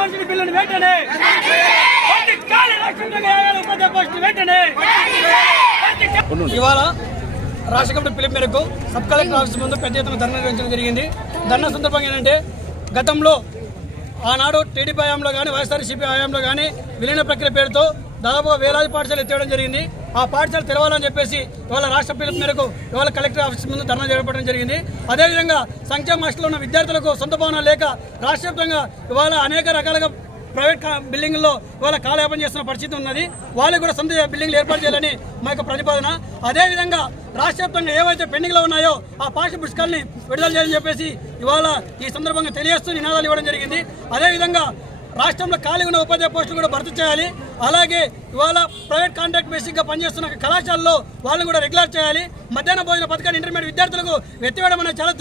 University బిల్లును వెంటనే ఇవాళ రాష్ట్ర కమిటీ పిలుపు మేరకు సబ్ కలెక్టర్ ఆఫీస్ ముందు పెద్ద ఎత్తున ధర్నా నిర్వహించడం జరిగింది. ధర్నా సందర్భంగా ఏంటంటే గతంలో ఆనాడు టీడీపీ హయాంలో కానీ వైఎస్ఆర్సీపీ హయాంలో కానీ విలీన ప్రక్రియ పేరుతో దాదాపుగా వేలాది పాఠశాలలు ఎత్తేయడం జరిగింది. ఆ పాఠశాల తెరవాలని చెప్పేసి ఇవాళ రాష్ట్ర పిలుపు మేరకు ఇవాళ కలెక్టర్ ఆఫీస్ ముందు ధర్నా చేపట్టడం జరిగింది. అదేవిధంగా సంక్షేమ హాస్టల్లో ఉన్న విద్యార్థులకు సొంత భవనాలు లేక రాష్ట్ర వ్యాప్తంగా ఇవాళ అనేక రకాలుగా ప్రైవేట్ బిల్డింగ్లో ఇవాళ కాలయాపన చేస్తున్న పరిస్థితి ఉన్నది. వాళ్ళకి కూడా సొంత బిల్డింగ్లు ఏర్పాటు చేయాలని మా యొక్క ప్రతిపాదన. అదేవిధంగా రాష్ట్ర వ్యాప్తంగా ఏవైతే పెండింగ్లో ఉన్నాయో ఆ పాఠ్య పుస్తకాలని విడుదల చేయాలని చెప్పేసి ఇవాళ ఈ సందర్భంగా తెలియజేస్తూ నినాదాలు ఇవ్వడం జరిగింది. అదేవిధంగా రాష్ట్రంలో ఖాళీ ఉన్న ఉపాధ్యాయ పోస్టులు కూడా భర్తీ చేయాలి. అలాగే ఇవాళ ప్రైవేట్ కాంట్రాక్ట్ బేసిక్గా పనిచేస్తున్న కళాశాలలో వాళ్ళని కూడా రెగ్యులర్ చేయాలి. మధ్యాహ్న భోజన పథకాన్ని ఇంటర్మీడియట్ విద్యార్థులకు ఎత్తివేయడం అనేది చాలా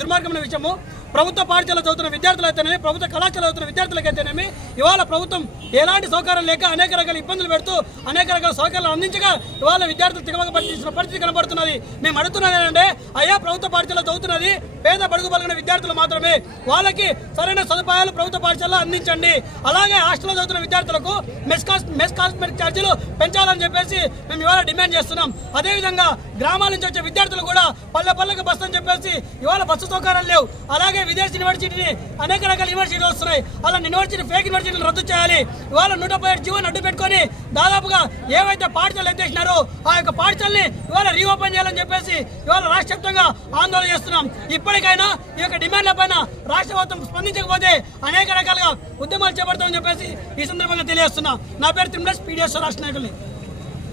దుర్మార్గమైన విషయము. ప్రభుత్వ పాఠశాలలో చదువుతున్న విద్యార్థులు అయితేనేమి ప్రభుత్వ కళాశాలలో చదువుతున్న విద్యార్థులకైతేనేమి ఇవాళ ప్రభుత్వం ఎలాంటి సౌకర్యాలు లేక అనేక రకాల ఇబ్బందులు పెడుతూ అనేక రకాల సౌకర్యాలు అందించగా ఇవాళ విద్యార్థులు తిగమగ పరిస్థితున్న పరిస్థితి కనబడుతున్నది. మేము అడుగుతున్నది ఏంటంటే అయ్యా ప్రభుత్వ పాఠశాలలో చదువుతున్నది పేద బడుగు బలిగిన విద్యార్థులు మాత్రమే, వాళ్ళకి సరైన సదుపాయాలు ప్రభుత్వ పాఠశాలలో అందించండి. అలాగే హాస్టల్లో చదువుతున్న విద్యార్థులకు మెస్ కాస్మెటిక్ ఛార్జీలు పెంచాలని చెప్పేసి మేము ఇవాళ డిమాండ్ చేస్తున్నాం. అదేవిధంగా గ్రామాల నుంచి వచ్చే విద్యార్థులు కూడా పల్లెకు బస్సు అని చెప్పేసి ఇవాళ బస్సు సౌకర్యాలు లేవు. అలాగే విదేశీ యూనివర్సిటీని అనేక రకాల యూనివర్సిటీలు వస్తున్నాయి. అలా యూనివర్సిటీ ఫేక్ యూనివర్సిటీలు రద్దు చేయాలి. ఇవాళ 117 జీవోని అడ్డు పెట్టుకొని దాదాపుగా ఏవైతే పాఠశాలలు ఎత్తేసినారో ఆ యొక్క పాఠశాలని ఇవాళ రీఓపెన్ చేయాలని చెప్పేసి ఇవాళ రాష్ట్ర వ్యాప్తంగా ఆందోళన చేస్తున్నాం. ఇప్పటికైనా ఈ యొక్క డిమాండ్ల పైన రాష్ట్ర ప్రభుత్వం స్పందించకపోతే అనేక రకాలుగా ఉద్యమాలు చేపడతామని చెప్పేసి ఈ సందర్భంగా తెలియజేస్తున్నా. నా పేరు తిరుమల, పీడిఎస్ రాష్ట్ర నాయకుల్ని.